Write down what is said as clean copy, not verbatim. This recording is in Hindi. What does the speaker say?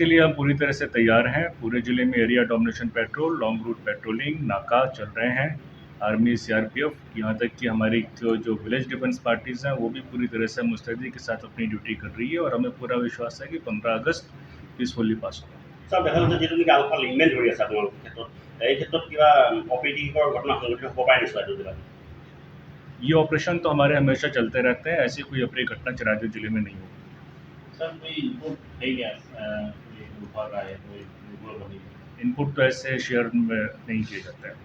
इसके लिए हम पूरी तरह से तैयार हैं। पूरे ज़िले में area domination petrol, long route patrolling, नाका चल रहे हैं। आर्मी, सीआरपीएफ, यहाँ तक कि हमारी जो विलेज डिफेंस पार्टीज़ हैं, वो भी पूरी तरह से मुस्तैदी के साथ अपनी ड्यूटी कर रही है और हमें पूरा विश्वास है कि 15 अगस्त पीसफुली पास होगा। सर দেখা যাচ্ছে যিটো নেকি আলফা লিংমেণ্ট ধৰি আছে আপোনালোকৰ ক্ষেত্ৰত এই ক্ষেত্ৰত কিবা অপ্ৰীতিকৰ ঘটনা সংঘটিত হ'ব পাৰে নিশ্চয় জিলাত ये ऑपरेशन तो हमारे हमेशा चलते रहते हैं, ऐसी कोई अप्रिय घटना चिराजू जिले में नहीं होगी। सर कोई इनपुट है क्या कोई विभाग आए कोई इनपुट तो ऐसे शेयर में नहीं किए जाते हैं।